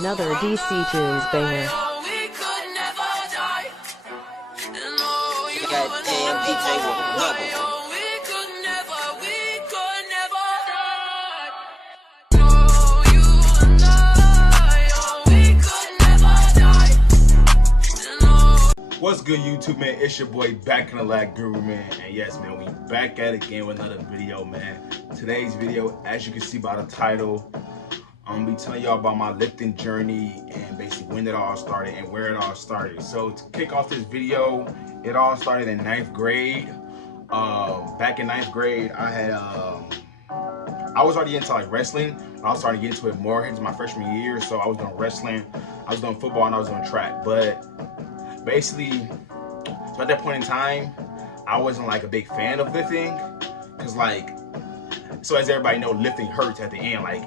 another DC Tunes banger. Goddamn DJ with another one. What's good, YouTube, man? It's your boy back in the lab, Guru, man. And yes, man, we back at it again with another video, man. Today's video, as you can see by the title, I'm gonna be telling y'all about my lifting journey and basically when it all started and where it all started. So to kick off this video, it all started in 9th grade. Back in 9th grade, I was already into like wrestling, but I was starting to get into it more into my freshman year. So I was doing wrestling, I was doing football, and I was doing track. But basically, so at that point in time, I wasn't like a big fan of lifting, cause like, so as everybody know, lifting hurts at the end, like,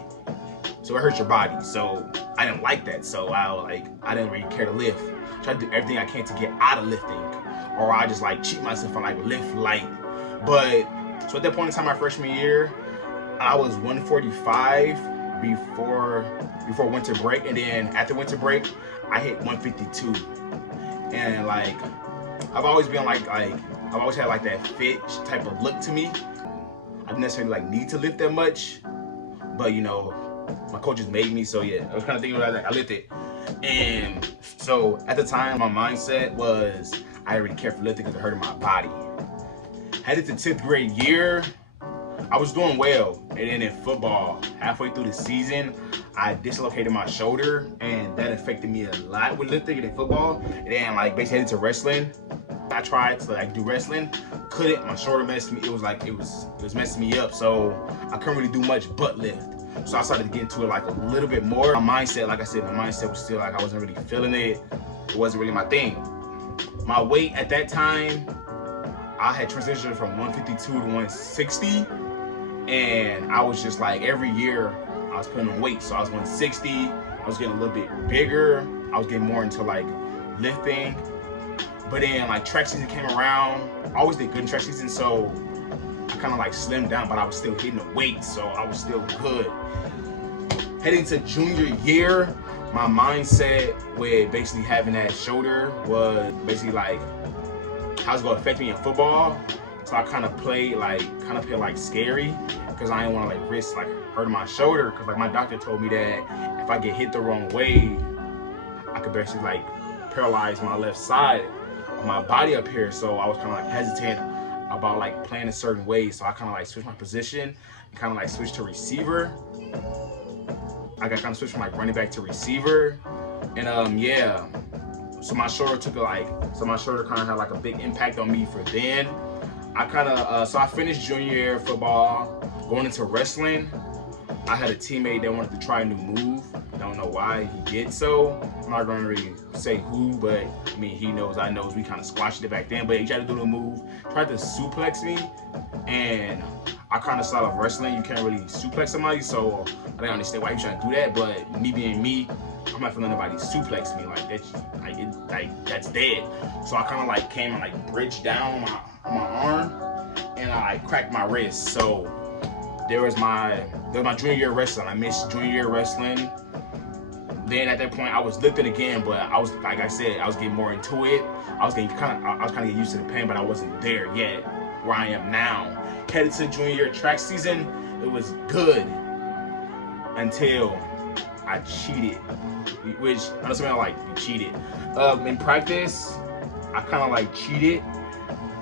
so it hurts your body. So I didn't like that. So I didn't really care to lift. Try to do everything I can to get out of lifting, or I just like cheat myself and like lift light. But so at that point in time, my freshman year, I was 145 before winter break, and then after winter break, I hit 152. And like, I've always been like I've always had like that fit type of look to me. I didn't necessarily like need to lift that much, but you know, my coaches made me, so yeah, I was kind of thinking about it, like, I lifted. And so at the time, my mindset was I didn't really care for lifting because it hurted my body. Headed to 10th grade year, I was doing well, and then in football, halfway through the season, I dislocated my shoulder, and that affected me a lot with lifting and in football. And then like basically headed to wrestling. I tried to like do wrestling, couldn't. My shoulder messed me. It was messing me up, so I couldn't really do much but lift. So I started to get into it like a little bit more. My mindset, like I said, my mindset was still like I wasn't really feeling it. It wasn't really my thing. My weight at that time, I had transitioned from 152 to 160. And I was just like, every year I was putting on weight. So I was 160, I was getting a little bit bigger, I was getting more into like lifting. But then like track season came around, I always did good in track season, so I kind of like slimmed down, but I was still hitting the weight, so I was still good. Heading to junior year, my mindset with basically having that shoulder was basically like, how's it gonna affect me in football? So I kind of played like scary, because I didn't want to like risk like hurting my shoulder, because like my doctor told me that if I get hit the wrong way, I could basically like paralyze my left side of my body up here. So I was kind of like hesitant about like playing a certain way. So I kind of like switched my position and kind of like switched to receiver. I got kind of switched from like running back to receiver, and yeah. So my shoulder kind of had like a big impact on me for then. I kind of, so I finished junior year football, going into wrestling. I had a teammate that wanted to try a new move. Don't know why he did so. I'm not gonna really say who, but I mean, he knows, I knows. We kind of squashed it back then, but he tried to do the move, tried to suplex me, and I kind of saw of wrestling, you can't really suplex somebody, so I didn't understand why he was trying to do that. But me being me, I'm not feeling nobody suplex me like that. That's dead. So I kind of like came and like bridged down on my arm, and I cracked my wrist. So there was my junior year wrestling. I missed junior year wrestling. Then at that point I was lifting again, but I was, like I said, I was getting more into it. I was kind of getting used to the pain, but I wasn't there yet where I am now. Headed to junior year track season, it was good until I cheated, which I don't know, like you cheated. In practice, I kind of like cheated,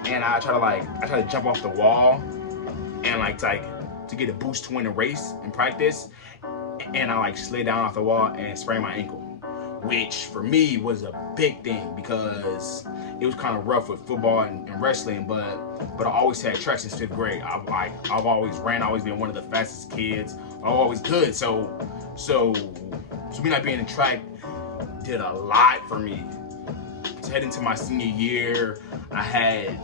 and I try to jump off the wall and like to get a boost to win a race in practice, and I like slid down off the wall and sprained my ankle, which for me was a big thing because it was kind of rough with football and wrestling, but I always had track since 5th grade. I've always ran, always been one of the fastest kids. I'm always good, so me not being in track did a lot for me. To head into my senior year, I had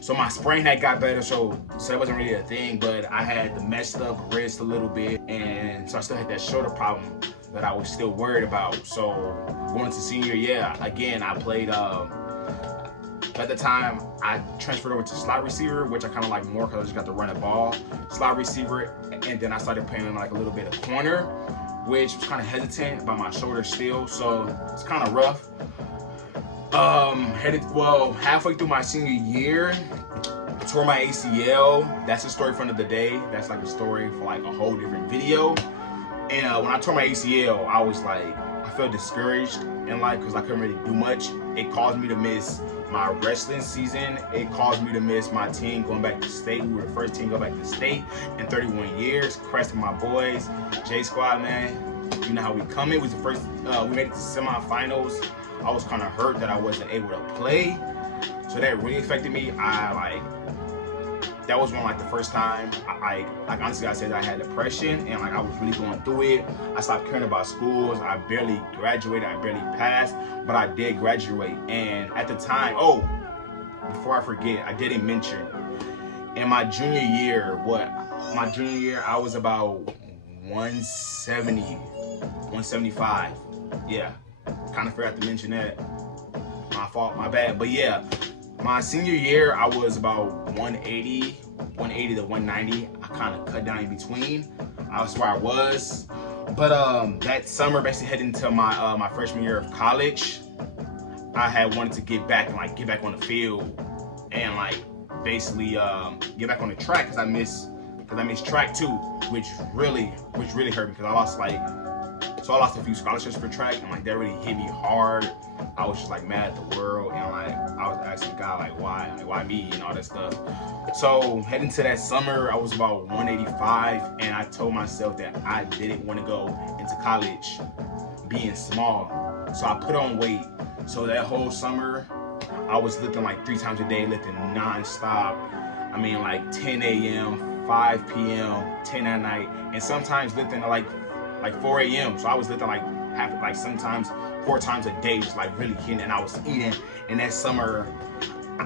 so my sprain had got better, so that wasn't really a thing, but I had the messed up wrist a little bit, and so I still had that shoulder problem that I was still worried about. So going into senior year, again, I played, at the time, I transferred over to slot receiver, which I kind of like more because I just got to run the ball. Slot receiver, and then I started playing like a little bit of corner, which was kind of hesitant about my shoulder still, so it's kind of rough. Halfway through my senior year, I tore my ACL. That's the story for another day. That's like a story for like a whole different video. And when I tore my ACL, I was like, I felt discouraged in life because I couldn't really do much. It caused me to miss my wrestling season. It caused me to miss my team going back to state. We were the first team to go back to state in 31 years. Crest and my boys, J Squad, man. You know how we come. It was the first, we made it to semifinals. I was kind of hurt that I wasn't able to play. So that really affected me. That was one like the first time I honestly I said I had depression and like I was really going through it. I stopped caring about schools. I barely graduated. I barely passed, but I did graduate. And at the time, before I forget, I didn't mention in my junior year. I was about 170, 175. Yeah, kind of forgot to mention that. My fault, my bad. But yeah. My senior year, I was about 180 to 190. I kind of cut down in between. That's where I was. But that summer, basically heading into my freshman year of college, I had wanted to get back on the field and like basically get back on the track because I missed track too, which really hurt me because I lost a few scholarships for track and like that really hit me hard. I was just like mad at the world and like I was asking God like why me and all that stuff. So heading to that summer, I was about 185 and I told myself that I didn't want to go into college being small. So I put on weight. So that whole summer, I was lifting like 3 times a day, lifting non-stop. I mean like 10 a.m., 5 p.m., 10 at night, and sometimes lifting like 4 a.m. So I was lifting sometimes 4 times a day, just like really hitting, and I was eating. And that summer,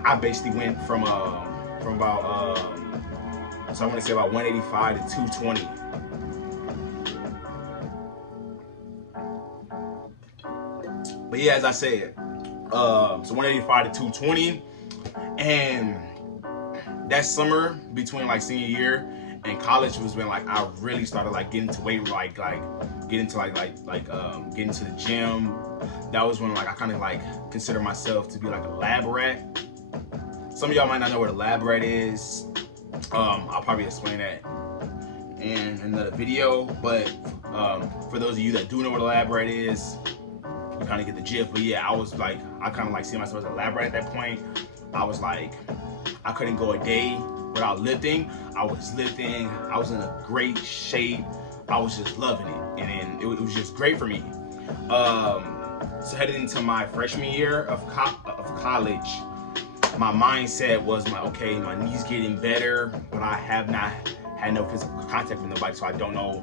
I basically went from about so I want to say about 185 to 220. But yeah, as I said, so 185 to 220, and that summer between like senior year and college was when like I really started like getting to weight, getting to the gym. That was when like I kind of like consider myself to be like a lab rat. Some of y'all might not know what a lab rat is. I'll probably explain that in another video, but for those of you that do know what a lab rat is, you kind of get the gist. But yeah, I kind of like see myself as a lab rat at that point. I was like, I couldn't go a day without lifting. I was lifting. I was in a great shape. I was just loving it, and it was just great for me. So heading into my freshman year of college, my mindset was like, okay, my knee's getting better, but I have not had no physical contact with nobody, so I don't know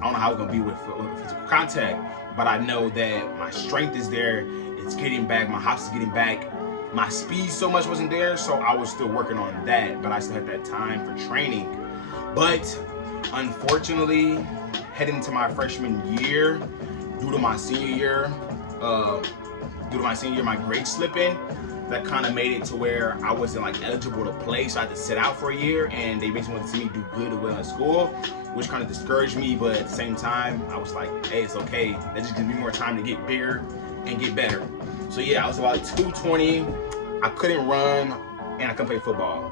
how it's gonna be with physical contact. But I know that my strength is there. It's getting back. My hops is getting back. My speed so much wasn't there, so I was still working on that, but I still had that time for training. But unfortunately, heading into my freshman year, due to my senior year, my grade slipping, that kind of made it to where I wasn't like eligible to play, so I had to sit out for a year, and they basically wanted to see me do good or well in school, which kind of discouraged me. But at the same time, I was like, hey, it's okay. That just gives me more time to get bigger and get better. So yeah, I was about 220. I couldn't run and I couldn't play football,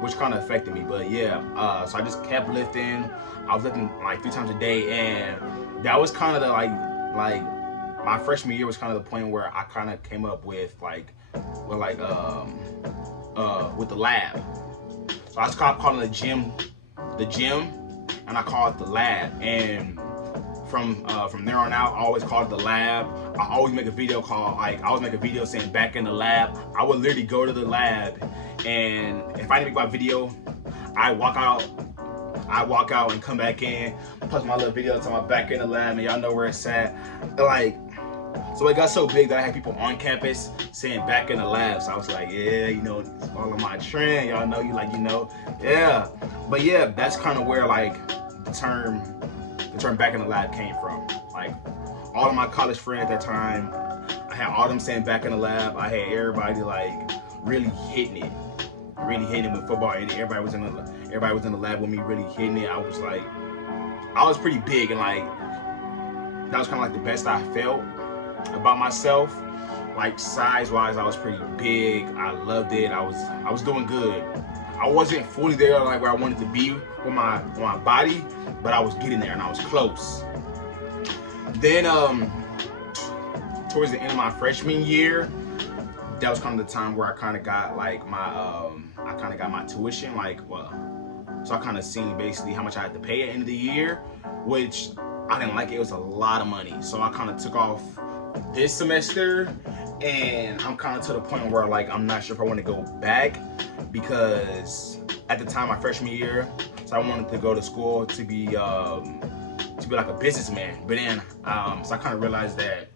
which kind of affected me. But yeah, so I just kept lifting. I was lifting like 3 times a day, and that was kind of the like my freshman year was kind of the point where I kind of came up with with the lab. So I stopped calling the gym, and I call it the lab. And from there on out, I always call it the lab. I always make a video saying back in the lab. I would literally go to the lab, and if I didn't make my video, I walk out and come back in, post my little video to my back in the lab, and y'all know where it's at. So it got so big that I had people on campus saying back in the lab. So I was like, yeah, it's following my trend. Y'all know, yeah. But yeah, that's kind of where like the term back in the lab came from. Like all of my college friends at that time, I had all them saying back in the lab. I had everybody like really hitting it with football, and everybody was in the lab with me really hitting it. I was pretty big, and like that was kind of like the best I felt about myself. Like size wise, I was pretty big. I loved it. I was doing good. I wasn't fully there like where I wanted to be with my body, but I was getting there and I was close. Then towards the end of my freshman year, that was kind of the time where I kind of got like my tuition, so I kind of seen basically how much I had to pay at the end of the year, which I didn't like. It was a lot of money, so I kind of took off this semester, and I'm kind of to the point where like I'm not sure if I want to go back, because at the time my freshman year, so I wanted to go to school to be like a businessman, but then so I kind of realized that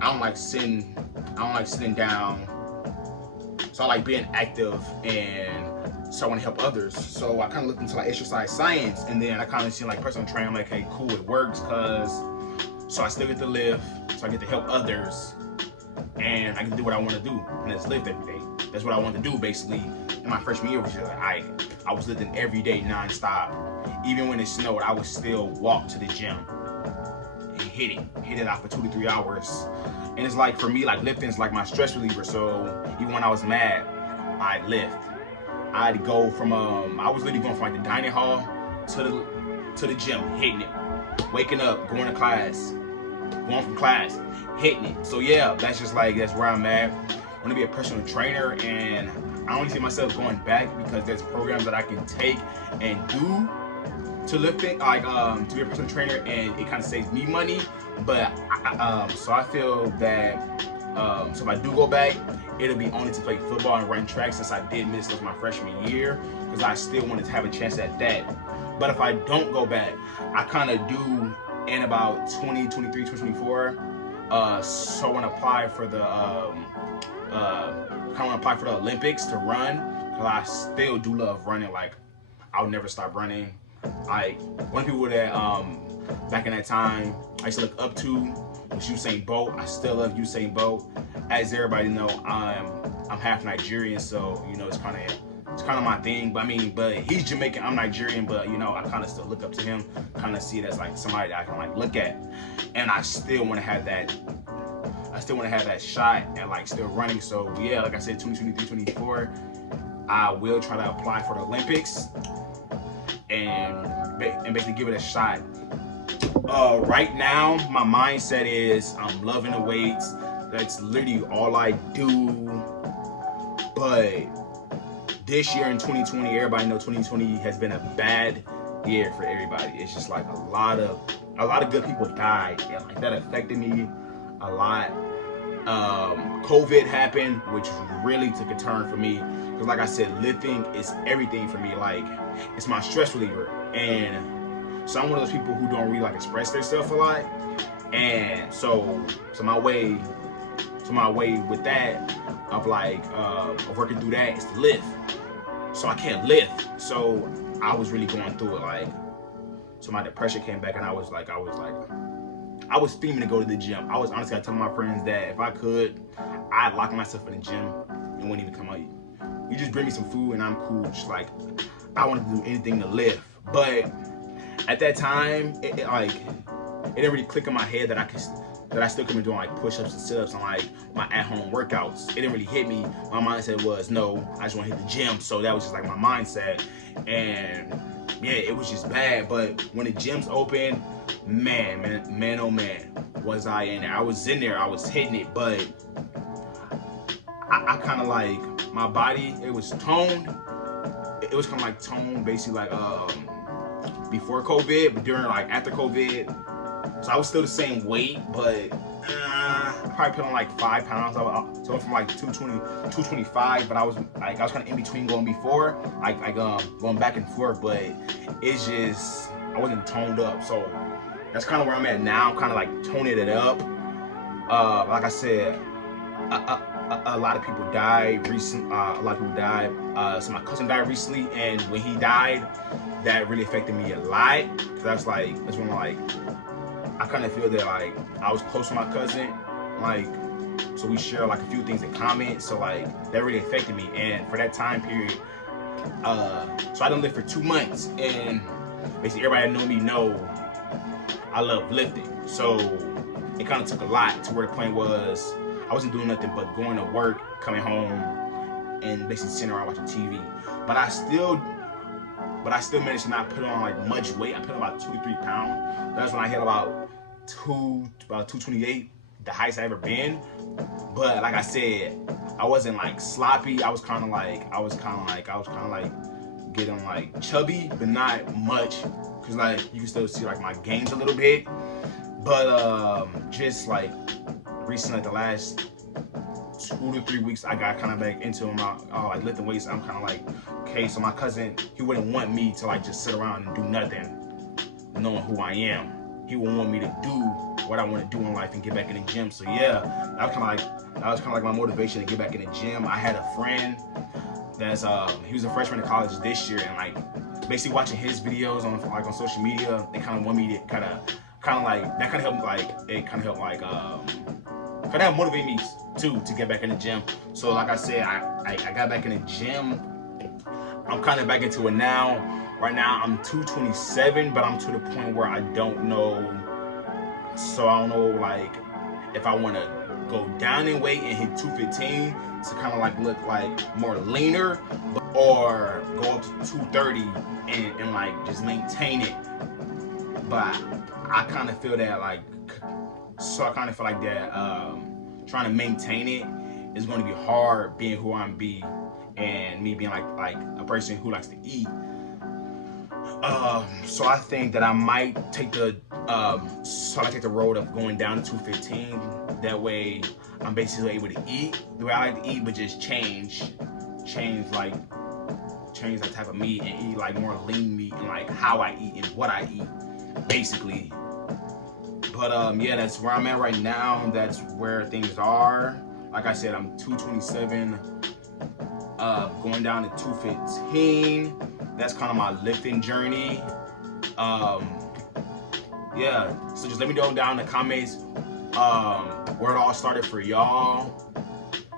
I don't like sitting down, so I like being active, and so I want to help others. So I kind of looked into like exercise science, and then I kind of seen like personal training. I'm like, hey, cool, it works, so I still get to live, so I get to help others, and I can do what I want to do, and that's lift every day. That's what I wanted to do basically in my freshman year, which is like I was lifting every day nonstop. Even when it snowed, I would still walk to the gym and hit it out for 2 to 3 hours. And it's like, for me, like lifting is like my stress reliever. So even when I was mad, I'd lift. I'd go from I was literally going from like the dining hall to the gym, hitting it, waking up, going to class, going from class, hitting it. So yeah, that's where I'm at. I want to be a personal trainer, and I don't see myself going back because there's programs that I can take and do to lifting, like to be a personal trainer, and it kind of saves me money. But so I feel that so if I do go back, it'll be only to play football and run track, since I did miss those my freshman year, because I still wanted to have a chance at that. But if I don't go back, I kind of do in about 2023, 2024. So I want to apply for the Olympics to run, because I still do love running. Like, I'll never stop running. One of the people that back in that time I used to look up to was Usain Bolt. I still love Usain Bolt. As everybody know, I'm half Nigerian, so you know it's kind of my thing. But he's Jamaican, I'm Nigerian, but you know I kind of still look up to him, kind of see it as like somebody that I can like look at, and I still want to have that. I still want to have that shot at like still running. So yeah, like I said, 2023, 2024, I will try to apply for the Olympics and basically give it a shot. Right now, my mindset is I'm loving the weights. That's literally all I do. But this year in 2020, everybody know 2020 has been a bad year for everybody. It's just like a lot of good people died, and like that affected me a lot. COVID happened, which really took a turn for me, because like I said, lifting is everything for me. Like, it's my stress reliever, and so I'm one of those people who don't really like express themselves a lot, and so my way with that of like of working through that is to lift. So I can't lift, so I was really going through it. Like, so my depression came back, and I was fiending to go to the gym. I was honestly telling my friends that if I could, I'd lock myself in the gym and wouldn't even come out. You just bring me some food and I'm cool. Just like, I wanted to do anything to lift. But at that time, it didn't really click in my head that I still could be doing like push-ups and sit-ups and like my at-home workouts. It didn't really hit me. My mindset was, no, I just want to hit the gym. So that was just like my mindset. And yeah, it was just bad. But when the gyms opened, man, oh man, was I in there. I was in there, I was hitting it, but I kind of like, my body, it was toned. It was kind of like toned, basically like before COVID, but during like after COVID. So I was still the same weight, but I probably put on like 5 pounds. So I went from like 220, 225, but I was kind of in between going before, going back and forth, but it's just, I wasn't toned up. So that's kind of where I'm at now. I'm kind of like toning it up. Like I said, a lot of people died recently. So my cousin died recently, and when he died, that really affected me a lot. Cause that's when I kind of feel that like I was close to my cousin, like, so we share like a few things in common. So like that really affected me, and for that time period, so I didn't live for 2 months, and basically everybody that know me know I love lifting. So it kind of took a lot to where the point was I wasn't doing nothing but going to work, coming home, and basically sitting around watching TV. But I still managed to not put on like much weight. I put on about 2 to 3 pounds. That's when I hit about 228, the highest I ever been. But like I said, I wasn't like sloppy. I was kind of like getting like chubby, but not much, cause like you can still see like my gains a little bit. But just like recently, like the last 2 to 3 weeks, I got kind of back into my like lifting weights. I'm kind of like, okay, so my cousin, he wouldn't want me to like just sit around and do nothing, knowing who I am. He would want me to do what I want to do in life and get back in the gym. So yeah, that was kind of like my motivation to get back in the gym. I had a friend that's he was a freshman in college this year, and like basically watching his videos on social media, they kind of want me to kind of motivate me too to get back in the gym. So like I said, I got back in the gym. I'm kind of back into it now. Right now I'm 227, but I'm to the point where I don't know. So I don't know like if I want to go down in weight and hit 215 to kind of like look like more leaner, or go up to 230 and like just maintain it. But I kind of feel that like, trying to maintain it is going to be hard, being who I'm and me being like a person who likes to eat. So I think that I might take the road of going down to 215. That way I'm basically able to eat the way I like to eat, but just change that type of meat and eat like more lean meat and like how I eat and what I eat, basically. But yeah, that's where I'm at right now. That's where things are. Like I said, I'm 227, going down to 215. That's kind of my lifting journey. Yeah, so just let me know down in the comments where it all started for y'all,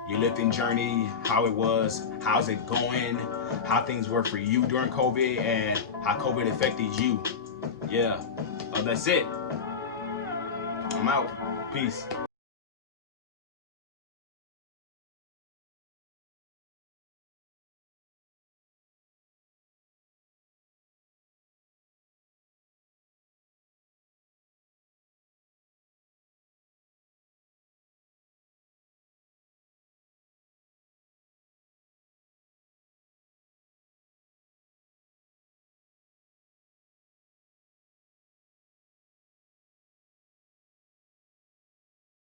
your lifting journey, how it was, how's it going, how things were for you during COVID, and how COVID affected you. Yeah, that's it. I'm out. Peace.